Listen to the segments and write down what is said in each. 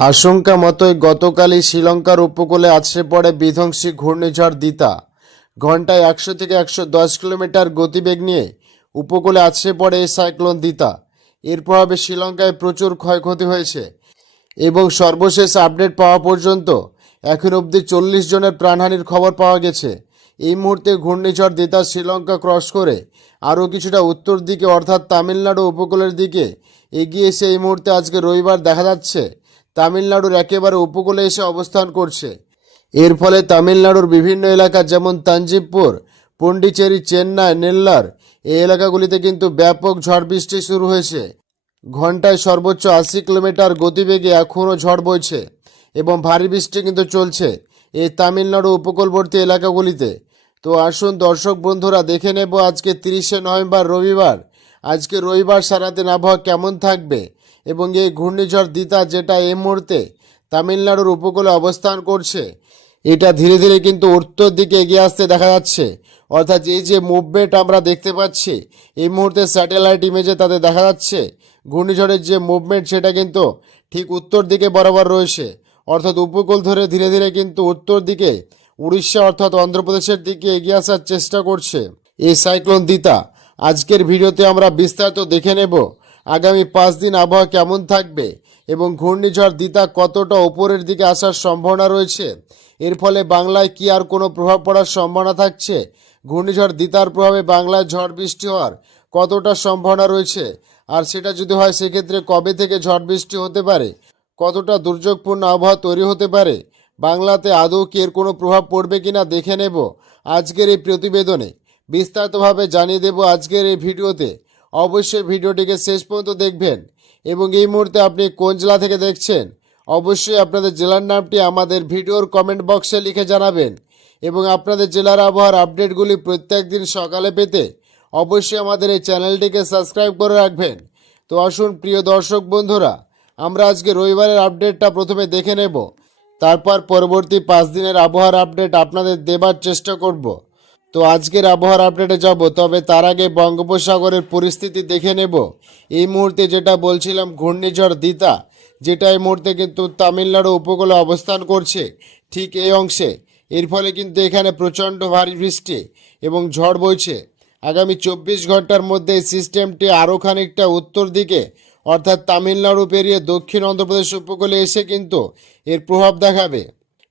আশঙ্কা মতোই গতকালই শ্রীলঙ্কার উপকূলে আছড়ে পড়ে বিধ্বংসী ঘূর্ণিঝড় দিতা। ঘন্টায় একশো থেকে একশো দশ কিলোমিটার গতিবেগ নিয়ে উপকূলে আছড়ে পড়ে এই সাইক্লোন দিতা। এর প্রভাবে শ্রীলঙ্কায় প্রচুর ক্ষয়ক্ষতি হয়েছে এবং সর্বশেষ আপডেট পাওয়া পর্যন্ত এখন অবধি চল্লিশ জনের প্রাণহানির খবর পাওয়া গেছে। এই মুহূর্তে ঘূর্ণিঝড় দিতা শ্রীলঙ্কা ক্রস করে আরও কিছুটা উত্তর দিকে, অর্থাৎ তামিলনাড়ু উপকূলের দিকে এগিয়ে এসে এই মুহূর্তে আজকে রবিবার দেখা যাচ্ছে তামিলনাড়ুর একেবারে উপকূলে এসে অবস্থান করছে। এর ফলে তামিলনাড়ুর বিভিন্ন এলাকা যেমন তাঞ্জিবপুর পন্ডিচেরি, চেন্নাই, নেল্লার, এই এলাকাগুলিতে কিন্তু ব্যাপক ঝড় বৃষ্টি শুরু হয়েছে। ঘন্টায় সর্বোচ্চ আশি কিলোমিটার গতিবেগে এখনও ঝড় বইছে এবং ভারী বৃষ্টি কিন্তু চলছে এই তামিলনাড়ু উপকূলবর্তী এলাকাগুলিতে। তো আসুন দর্শক বন্ধুরা, দেখে নেব আজকে তিরিশে নভেম্বর রবিবার। আজকে রবিবার সারাদিন আবহাওয়া কেমন থাকবে? এবং এই ঘূর্ণিঝড় দিতা যেটা এই মুহূর্তে তামিলনাড়ুর উপকূলে অবস্থান করছে, এটা ধীরে ধীরে কিন্তু উত্তর দিকে এগিয়ে আসতে দেখা যাচ্ছে। অর্থাৎ এই যে মুভমেন্ট আমরা দেখতে পাচ্ছি, এই মুহূর্তে স্যাটেলাইট ইমেজে তাতে দেখা যাচ্ছে, ঘূর্ণিঝড়ের যে মুভমেন্ট সেটা কিন্তু ঠিক উত্তর দিকে বরাবর রয়েছে। অর্থাৎ উপকূল ধরে ধীরে ধীরে কিন্তু উত্তর দিকে উড়িষ্যা অর্থাৎ অন্ধ্রপ্রদেশের দিকে এগিয়ে আসার চেষ্টা করছে। এই সাইক্লোন দিতা, আজকের ভিডিওতে আমরা বিস্তারিত দেখে নেব আগামী পাঁচ দিন আবহাওয়া কেমন থাকবে এবং ঘূর্ণিঝড় দিতা কতটা ওপরের দিকে আসার সম্ভাবনা রয়েছে? এর ফলে বাংলায় কি আর কোনো প্রভাব পড়ার সম্ভাবনা থাকছে? ঘূর্ণিঝড় দিতার প্রভাবে বাংলায় ঝড় বৃষ্টি হওয়ার কতটা সম্ভাবনা রয়েছে? আর সেটা যদি হয়, সেক্ষেত্রে কবে থেকে ঝড় বৃষ্টি হতে পারে? কতটা দুর্যোগপূর্ণ আবহাওয়া তৈরি হতে পারে? বাংলাতে আদৌ কি এর কোনো প্রভাব পড়বে কিনা দেখে নেব আজকের এই প্রতিবেদনে। বিস্তারিতভাবে জানিয়ে দেব আজকের এই ভিডিওতে। অবশ্যই ভিডিওটিকে শেষ পর্যন্ত দেখবেন এবং এই মুহূর্তে আপনি কোন জেলা থেকে দেখছেন, অবশ্যই আপনাদের জেলার নামটি আমাদের ভিডিওর কমেন্ট বক্সে লিখে জানাবেন এবং আপনাদের জেলার আবহাওয়ার আপডেটগুলি প্রত্যেক দিন সকালে পেতে অবশ্যই আমাদের এই চ্যানেলটিকে সাবস্ক্রাইব করে রাখবেন। তো আসুন, প্রিয় দর্শক বন্ধুরা, আমরা আজকে রবিবারের আপডেটটা প্রথমে দেখে নেব। তারপর পরবর্তী পাঁচ দিনের আবহাওয়ার আপডেট আপনাদের দেবার চেষ্টা করব। তো আজকের আবহাওয়ার আপডেটে যাব, তবে তার আগে বঙ্গোপসাগরের পরিস্থিতি দেখে নেব। এই মুহূর্তে যেটা বলছিলাম ঘূর্ণিঝড় দিতা, যেটা এই মুহূর্তে কিন্তু তামিলনাড়ু উপকূলে অবস্থান করছে, ঠিক এই অংশে। এর ফলে কিন্তু এখানে প্রচণ্ড ভারী বৃষ্টি এবং ঝড় বইছে। আগামী চব্বিশ ঘণ্টার মধ্যে এই সিস্টেমটি আরও খানিকটা উত্তর দিকে, অর্থাৎ তামিলনাড়ু পেরিয়ে দক্ষিণ অন্ধ্রপ্রদেশ উপকূলে এসে কিন্তু এর প্রভাব দেখাবে।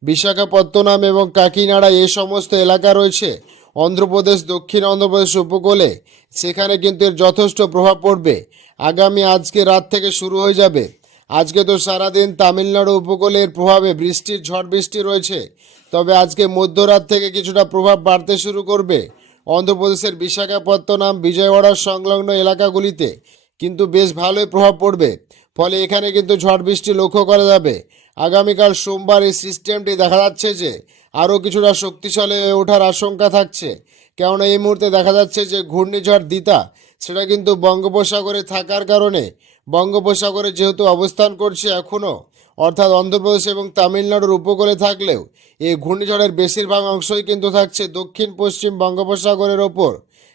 বিশাখাপত্তনম এবং কাকিনাড়া এ সমস্ত এলাকা রয়েছে অন্ধ্রপ্রদেশ, দক্ষিণ অন্ধ্রপ্রদেশ উপকূলে। সেখানে কিন্তু এর যথেষ্ট প্রভাব পড়বে। আগামী আজকে রাত থেকে শুরু হয়ে যাবে। আজকে তো সারাদিন তামিলনাড়ু উপকূলের প্রভাবে বৃষ্টির ঝড় বৃষ্টি রয়েছে। তবে আজকে মধ্যরাত থেকে কিছুটা প্রভাব বাড়তে শুরু করবে। অন্ধ্রপ্রদেশের বিশাখাপত্তনম বিজয়ওয়াড়ার সংলগ্ন এলাকাগুলিতে। কিন্তু বেশ ভালোই প্রভাব পড়বে। ফলে এখানে কিন্তু ঝড় বৃষ্টি লক্ষ্য করা যাবে। আগামীকাল সোমবার এই সিস্টেমটি দেখা যাচ্ছে যে আরও কিছুটা শক্তিশালী হয়ে ওঠার আশঙ্কা থাকছে। কেননা এই মুহূর্তে দেখা যাচ্ছে যে ঘূর্ণিঝড় দিতা, সেটা কিন্তু বঙ্গোপসাগরে থাকার কারণে, বঙ্গোপসাগরে যেহেতু অবস্থান করছে এখনও অর্থাৎ অন্ধ্রপ্রদেশ এবং তামিলনাড়ুর উপকূলে থাকলেও, এই ঘূর্ণিঝড়ের বেশিরভাগ অংশই কিন্তু থাকছে দক্ষিণ পশ্চিম বঙ্গোপসাগরের ওপর।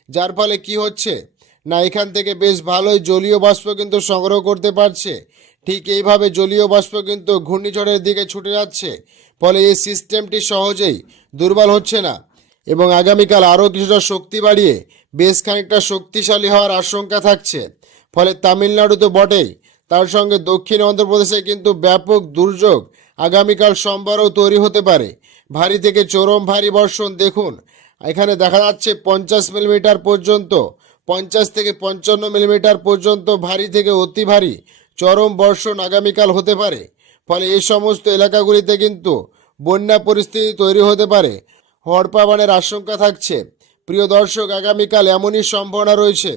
যার ফলে কি হচ্ছে? না, এখান থেকে বেশ ভালোই জলীয় বাষ্প কিন্তু সংগ্রহ করতে পারছে। ঠিক এইভাবে জলীয় বাষ্প কিন্তু ঘূর্ণিঝড়ের দিকে ছুটে যাচ্ছে, ফলে এই সিস্টেমটি সহজেই দুর্বল হচ্ছে না এবং আগামীকাল আরও কিছুটা শক্তি বাড়িয়ে বেশ খানিকটা শক্তিশালী হওয়ার আশঙ্কা থাকছে। ফলে তামিলনাড়ু তো বটেই, তার সঙ্গে দক্ষিণ অন্ধ্রপ্রদেশে কিন্তু ব্যাপক দুর্যোগ আগামীকাল সোমবারও তৈরি হতে পারে। ভারী থেকে চরম ভারী বর্ষণ দেখুন, এখানে দেখা যাচ্ছে পঞ্চাশ মিলিমিটার পর্যন্ত, পঞ্চাশ থেকে পঞ্চান্ন মিলিমিটার পর্যন্ত ভারী থেকে অতি ভারী চরম বর্ষণ আগামীকাল হতে পারে। ফলে এই সমস্ত এলাকাগুলিতে কিন্তু বন্যা পরিস্থিতি তৈরি হতে পারে। হড়পাবানের আশঙ্কা থাকছে। প্রিয় দর্শক, আগামীকাল এমনই সম্ভাবনা রয়েছে।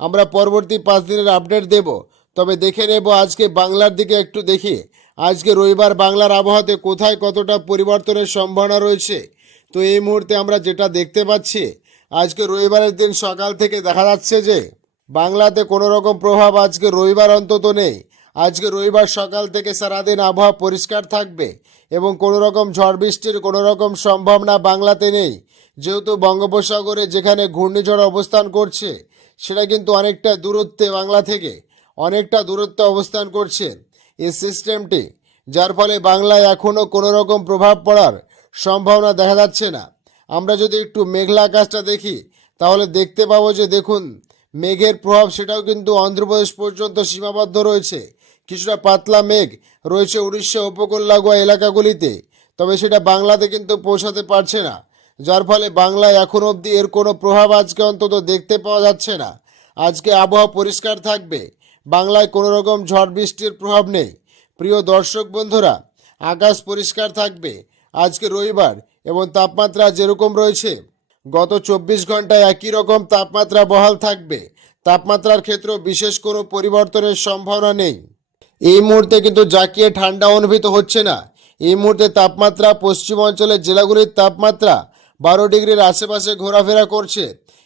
আমরা পরবর্তী পাঁচ দিনের আপডেট দেব। তবে দেখে নেব আজকে বাংলার দিকে একটু দেখি। আজকে রবিবার বাংলার আবহাওয়াতে কোথায় কতটা পরিবর্তনের সম্ভাবনা রয়েছে? তো এই মুহূর্তে আমরা যেটা দেখতে পাচ্ছি, আজকে রবিবারের দিন সকাল থেকে দেখা যাচ্ছে যে বাংলাতে কোনো রকম প্রভাব আজকে রবিবার অন্তত নেই। আজকে রবিবার সকাল থেকে সারাদিন আবহাওয়া পরিষ্কার থাকবে এবং কোনো রকম ঝড় বৃষ্টির কোনো রকম সম্ভাবনা বাংলাতে নেই। যেহেতু বঙ্গোপসাগরে যেখানে ঘূর্ণিঝড় অবস্থান করছে, সেটা কিন্তু অনেকটা দূরত্বে বাংলা থেকে অনেকটা দূরত্বে অবস্থান করছে এই সিস্টেমটি, যার ফলে বাংলায় এখনও কোনো রকম প্রভাব পড়ার সম্ভাবনা দেখা যাচ্ছে না। আমরা যদি একটু মেঘলা আকাশটা দেখি, তাহলে দেখতে পাবো যে দেখুন মেঘের প্রভাব সেটাও কিন্তু অন্ধ্রপ্রদেশ পর্যন্ত সীমাবদ্ধ রয়েছে। কিছুটা পাতলা মেঘ রয়েছে উড়িষ্যা, উপকূল লাগোয়া এলাকাগুলিতে, তবে সেটা বাংলাতে কিন্তু পৌঁছাতে পারছে না। যার ফলে বাংলায় এখন অবধি এর কোনো প্রভাব আজকে অন্তত দেখতে পাওয়া যাচ্ছে না। আজকে আবহাওয়া পরিষ্কার থাকবে। বাংলায় কোনো রকম ঝড় বৃষ্টির প্রভাব নেই। প্রিয় দর্শক বন্ধুরা, আকাশ পরিষ্কার থাকবে। আজকে রবিবার এবং তাপমাত্রা যেরকম রয়েছে গত চব্বিশ ঘন্টায় একই রকম তাপমাত্রা বহাল থাকবে। তাপমাত্রার ক্ষেত্রেও বিশেষ কোনো পরিবর্তনের সম্ভাবনা নেই। এই মুহূর্তে কিন্তু জাকিয়ে ঠান্ডা অনুভূত হচ্ছে না। এই মুহূর্তে তাপমাত্রা পশ্চিম অঞ্চলের জেলাগুলির তাপমাত্রা বারো ডিগ্রির আশেপাশে ঘোরাফেরা করছে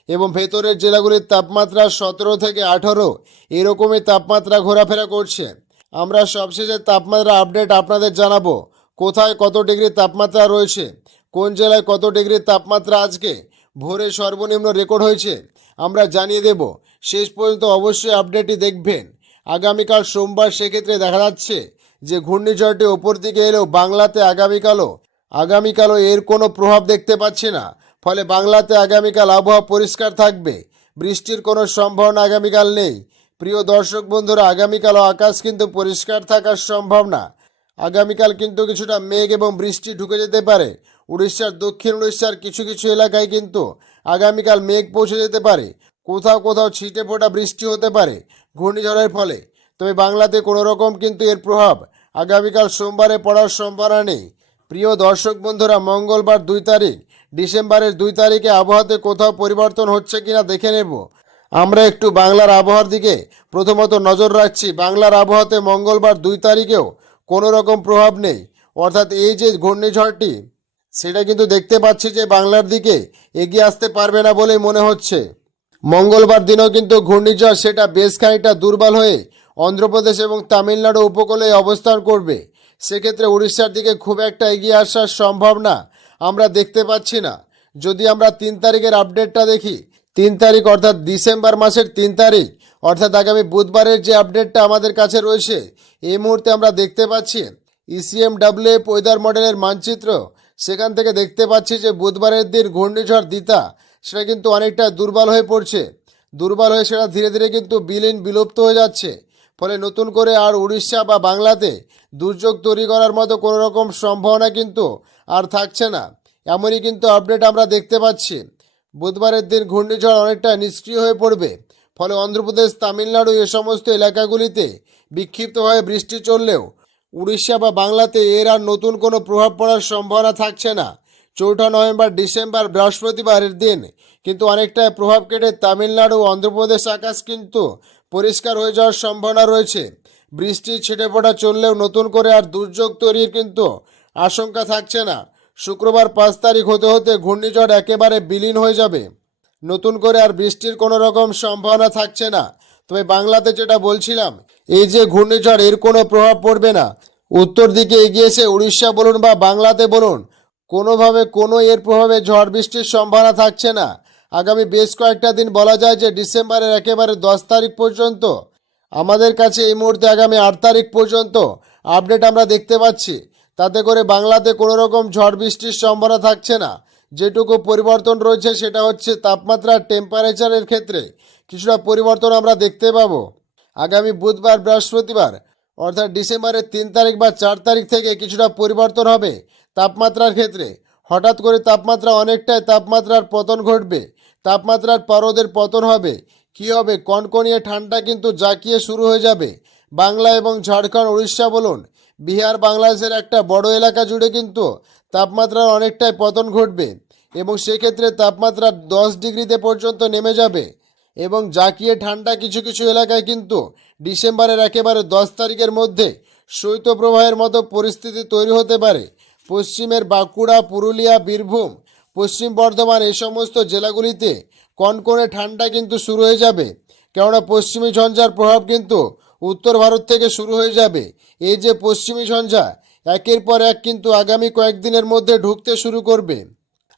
এবং ভেতরের জেলাগুলির তাপমাত্রা সতেরো থেকে আঠারো এরকমই তাপমাত্রা ঘোরাফেরা করছে। আমরা সবশেষে তাপমাত্রা আপডেট আপনাদের জানাব। কোথায় কত ডিগ্রি তাপমাত্রা রয়েছে? কোন জেলায় কত ডিগ্রি তাপমাত্রা আজকে? ভোরে সর্বনিম্ন রেকর্ড হয়েছে। আমরা জানিয়ে দেব। শেষ পর্যন্ত অবশ্যই আপডেটটি দেখবেন। আগামীকাল সোমবার সেক্ষেত্রে দেখা যাচ্ছে যে ঘূর্ণিঝড়টি ওপর দিকে এলেও বাংলাতে আগামীকালও আগামীকালও এর কোনো প্রভাব দেখতে পাচ্ছি না। ফলে বাংলাতে আগামীকাল আবহাওয়া পরিষ্কার থাকবে। বৃষ্টির কোনো সম্ভাবনা আগামীকাল নেই। প্রিয় দর্শক বন্ধুরা, আগামীকালও আকাশ কিন্তু পরিষ্কার থাকার সম্ভাবনা। আগামীকাল কিন্তু কিছুটা মেঘ এবং বৃষ্টি ঢুকে যেতে পারে। উড়িষ্যার, দক্ষিণ উড়িষ্যার কিছু কিছু এলাকায় কিন্তু আগামীকাল মেঘ পৌঁছে যেতে পারে। কোথাও কোথাও ছিটে ফোটা বৃষ্টি হতে পারে ঘূর্ণিঝড়ের ফলে। তবে বাংলাতে কোনো রকম কিন্তু এর প্রভাব আগামীকাল সোমবারে পড়ার সম্ভাবনা নেই। প্রিয় দর্শক বন্ধুরা, মঙ্গলবার দুই তারিখ, ডিসেম্বরের দুই তারিখে আবহাওয়াতে কোথাও পরিবর্তন হচ্ছে কিনা দেখে নেব। আমরা একটু বাংলার আবহাওয়ার দিকে প্রথমত নজর রাখছি। বাংলার আবহাওয়াতে মঙ্গলবার দুই তারিখেও কোনো রকম প্রভাব নেই। অর্থাৎ এই যে ঘূর্ণিঝড়টি সেটা কিন্তু দেখতে পাচ্ছি যে বাংলার দিকে এগিয়ে আসতে পারবে না বলেই মনে হচ্ছে। মঙ্গলবার দিনও কিন্তু ঘূর্ণিঝড় সেটা বেশ খানিকটা দুর্বল হয়ে অন্ধ্রপ্রদেশ এবং তামিলনাড়ু উপকূলে অবস্থান করবে। সেক্ষেত্রে উড়িষ্যার দিকে খুব একটা এগিয়ে আসার সম্ভাবনা আমরা দেখতে পাচ্ছি না। যদি আমরা তিন তারিখের আপডেটটা দেখি, তিন তারিখ অর্থাৎ ডিসেম্বর মাসের তিন তারিখ, অর্থাৎ আগামী বুধবারের যে আপডেটটা আমাদের কাছে রয়েছে, এই মুহূর্তে আমরা দেখতে পাচ্ছি ইসিএম ডাব্লিউ ওয়েদার মডেলের মানচিত্র সেখান থেকে দেখতে পাচ্ছি যে বুধবারের দিন ঘূর্ণিঝড় দিতা, সেটা কিন্তু অনেকটা দুর্বল হয়ে পড়ছে। দুর্বল হয়ে সেটা ধীরে ধীরে কিন্তু বিলীন বিলুপ্ত হয়ে যাচ্ছে। ফলে নতুন করে আর উড়িষ্যা বা বাংলাতে দুর্যোগ তৈরি করার মতো কোনো রকম সম্ভাবনা কিন্তু আর থাকছে না। এমনই কিন্তু আপডেট আমরা দেখতে পাচ্ছি। বুধবারের দিন ঘূর্ণিঝড় অনেকটা নিষ্ক্রিয় হয়ে পড়বে। ফলে অন্ধ্রপ্রদেশ, তামিলনাড়ু এ সমস্ত এলাকাগুলিতে বিক্ষিপ্তভাবে বৃষ্টি চললেও উড়িষ্যা বা বাংলাতে এর আর নতুন কোনো প্রভাব পড়ার সম্ভাবনা থাকছে না। চৌঠা নভেম্বর, ডিসেম্বর, বৃহস্পতিবারের দিন। কিন্তু অনেকটা প্রভাব কেটে তামিলনাড়ু, অন্ধ্রপ্রদেশ আকাশ কিন্তু পরিষ্কার হয়ে যাওয়ার সম্ভাবনা রয়েছে। বৃষ্টি ছিটে পড়া চললেও নতুন করে আর দুর্যোগ তৈরির কিন্তু আশঙ্কা থাকছে না। শুক্রবার পাঁচ তারিখ হতে হতে ঘূর্ণিঝড় একেবারে বিলীন হয়ে যাবে। নতুন করে আর বৃষ্টির কোনো রকম সম্ভাবনা থাকছে না। তবে বাংলাতে যেটা বলছিলাম, এই যে ঘূর্ণিঝড়, এর কোনো প্রভাব পড়বে না। উত্তর দিকে এগিয়েছে উড়িষ্যা বলুন বা বাংলাতে বলুন, কোনোভাবে কোনো এর প্রভাবে ঝড় বৃষ্টির সম্ভাবনা থাকছে না। আগামী বেশ কয়েকটা দিন বলা যায় যে ডিসেম্বরের একেবারে দশ তারিখ পর্যন্ত। আমাদের কাছে এই মুহূর্তে আগামী আট তারিখ পর্যন্ত আপডেট আমরা দেখতে পাচ্ছি। তাতে করে বাংলাতে কোনো রকম ঝড় বৃষ্টির সম্ভাবনা থাকছে না। যেটুকু পরিবর্তন রয়েছে সেটা হচ্ছে তাপমাত্রার টেম্পারেচারের ক্ষেত্রে। কিছুটা পরিবর্তন আমরা দেখতে পাবো। আগামী বুধবার, বৃহস্পতিবার, অর্থাৎ ডিসেম্বরের তিন তারিখ বা চার তারিখ থেকে কিছুটা পরিবর্তন হবে তাপমাত্রার ক্ষেত্রে। হঠাৎ করে তাপমাত্রা অনেকটাই তাপমাত্রার পতন ঘটবে, তাপমাত্রার পারদের পতন হবে। কি হবে? কনকনিয়ে ঠান্ডা কিন্তু জাঁকিয়ে শুরু হয়ে যাবে। বাংলা এবং ঝাড়খণ্ড, উড়িষ্যা বলুন, বিহার বাংলাদেশের একটা বড় এলাকা জুড়ে কিন্তু তাপমাত্রার অনেকটাই পতন ঘটবে এবং সেক্ষেত্রে তাপমাত্রা দশ ডিগ্রিতে পর্যন্ত নেমে যাবে। এবং জাকিয়ে ঠান্ডা কিছু কিছু এলাকায় কিন্তু ডিসেম্বরের একেবারে দশ তারিখের মধ্যে শৈত্যপ্রবাহের মতো পরিস্থিতি তৈরি হতে পারে। পশ্চিমের বাঁকুড়া, পুরুলিয়া, বীরভূম, পশ্চিম বর্ধমান এই সমস্ত জেলাগুলিতে কনকনে ঠান্ডা কিন্তু শুরু হয়ে যাবে। কেননা পশ্চিমী ঝঞ্ঝার প্রভাব কিন্তু উত্তর ভারত থেকে শুরু হয়ে যাবে। এই যে পশ্চিমী ঝঞ্ঝা, একের পর এক কিন্তু আগামী কয়েকদিনের মধ্যে ঢুকতে শুরু করবে।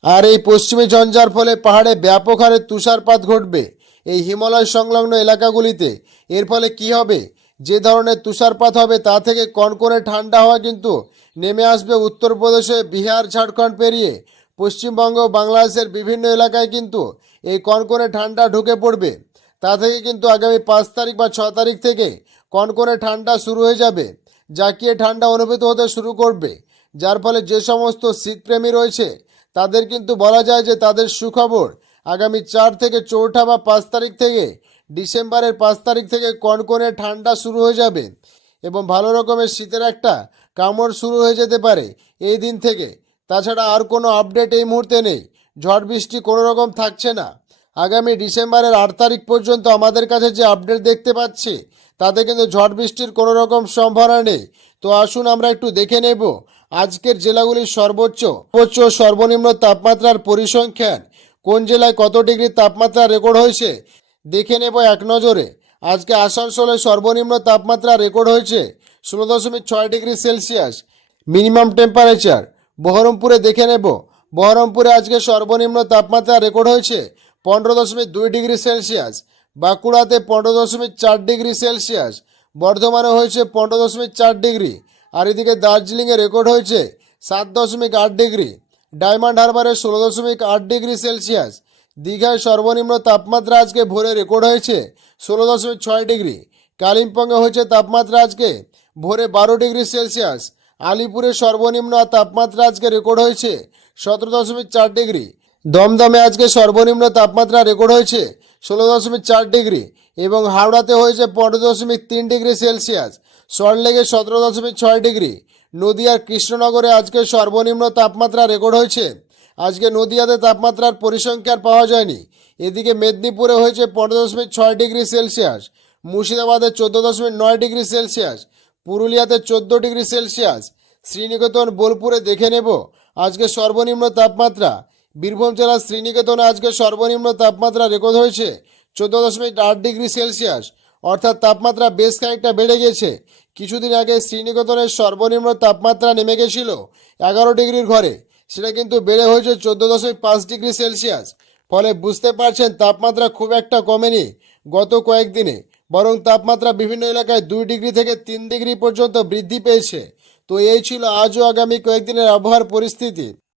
আর এই পশ্চিমী ঝঞ্ঝার ফলে পাহাড়ে ব্যাপক হারে তুষারপাত ঘটবে। এই হিমালয় সংলগ্ন এলাকাগুলিতে। এর ফলে কি হবে? যে ধরনের তুষারপাত হবে তা থেকে কনকনে ঠান্ডা হওয়া কিন্তু নেমে আসবে উত্তরপ্রদেশে বিহার, ঝাড়খণ্ড পেরিয়ে। পশ্চিমবঙ্গ বাংলাদেশের বিভিন্ন এলাকায় কিন্তু এই কনকনে ঠান্ডা ঢুকে পড়বে। তা থেকে কিন্তু আগামী পাঁচ তারিখ বা ছ তারিখ থেকে কনকনে ঠান্ডা শুরু হয়ে যাবে জাকিয়ে ঠান্ডা অনুভূত হতে শুরু করবে। যার ফলে যে সমস্ত শীতপ্রেমী রয়েছে, তাদের কিন্তু বলা যায় যে তাদের সুখবর আগামী চার থেকে চৌঠা বা পাঁচ তারিখ থেকে, ডিসেম্বরের পাঁচ তারিখ থেকে কনকনে ঠান্ডা শুরু হয়ে যাবে এবং ভালো রকমের শীতের একটা কামড় শুরু হয়ে যেতে পারে এই দিন থেকে। তাছাড়া আর কোনো আপডেট এই মুহূর্তে নেই। ঝড় বৃষ্টি কোনো রকম থাকছে না। আগামী ডিসেম্বরের আট তারিখ পর্যন্ত আমাদের কাছে যে আপডেট দেখতে পাচ্ছি, তাতে কিন্তু ঝড় বৃষ্টির কোনো রকম সম্ভাবনা নেই। তো আসুন আমরা একটু দেখে নেব। আজকের জেলাগুলির সর্বোচ্চ সর্বোচ্চ সর্বনিম্ন তাপমাত্রার পরিসংখ্যান কোন জেলায় কত ডিগ্রি তাপমাত্রা রেকর্ড হয়েছে? দেখে নেব এক নজরে। আজকে আসানসোলে সর্বনিম্ন তাপমাত্রা রেকর্ড হয়েছে ষোলো দশমিক ছয় ডিগ্রি সেলসিয়াস। Minimum temperature. বহরমপুরে দেখে নেব। বহরমপুরে আজকে সর্বনিম্ন তাপমাত্রা রেকর্ড হয়েছে পনেরো দশমিক দুই ডিগ্রি সেলসিয়াস। বাঁকুড়াতে পনেরো দশমিক চার ডিগ্রি সেলসিয়াস। বর্ধমানে হয়েছে পনেরো দশমিক চার ডিগ্রি। আর এদিকে দার্জিলিংয়ে রেকর্ড হয়েছে সাত দশমিক আট ডিগ্রি। ডায়মন্ড হারবারে ষোলো দশমিক আট ডিগ্রি সেলসিয়াস। দীঘায় সর্বনিম্ন তাপমাত্রা আজকে ভোরে রেকর্ড হয়েছে ষোলো দশমিক ছয় ডিগ্রি। কালিম্পংয়ে হয়েছে তাপমাত্রা আজকে ভোরে বারো ডিগ্রি সেলসিয়াস। আলিপুরে সর্বনিম্ন তাপমাত্রা আজকে রেকর্ড হয়েছে সতেরো দশমিক চার ডিগ্রি। দমদমে আজকে সর্বনিম্ন তাপমাত্রা রেকর্ড হয়েছে ষোলো দশমিক চার ডিগ্রি এবং হাওড়াতে হয়েছে পনেরো দশমিক তিন ডিগ্রি সেলসিয়াস। সল্টলেকে সতেরো দশমিক ছয় ডিগ্রি। নদিয়ার কৃষ্ণনগরে আজকে সর্বনিম্ন তাপমাত্রা রেকর্ড হয়েছে। আজকে নদিয়াতে তাপমাত্রার পরিসংখ্যান পাওয়া যায়নি। এদিকে মেদিনীপুরে হয়েছে পনেরো দশমিক ছয় ডিগ্রি সেলসিয়াস, মুর্শিদাবাদে চোদ্দ দশমিক নয় ডিগ্রি সেলসিয়াস, পুরুলিয়াতে চোদ্দ ডিগ্রি সেলসিয়াস, শ্রীনিকেতন, বোলপুরে দেখে নেব। আজকে সর্বনিম্ন তাপমাত্রা, বীরভূম জেলার শ্রীনিকেতনে আজকে সর্বনিম্ন তাপমাত্রা রেকর্ড হয়েছে চোদ্দ দশমিক আট ডিগ্রি সেলসিয়াস, অর্থাৎ তাপমাত্রা বেশ খানিকটা বেড়ে গেছে। কিছুদিন আগে শ্রীনিকেতনের সর্বনিম্ন তাপমাত্রা নেমে গেছিল এগারো ডিগ্রির ঘরে। সেটা কিন্তু বেড়ে হয়েছে চোদ্দ দশমিক পাঁচ ডিগ্রি সেলসিয়াস। ফলে বুঝতে পারছেন তাপমাত্রা খুব একটা কমেনি গত কয়েকদিনে। বরং তাপমাত্রা বিভিন্ন এলাকায় দুই ডিগ্রি থেকে তিন ডিগ্রি পর্যন্ত বৃদ্ধি পেয়েছে। তো এই ছিল আজও আগামী কয়েকদিনের আবহাওয়ার পরিস্থিতি।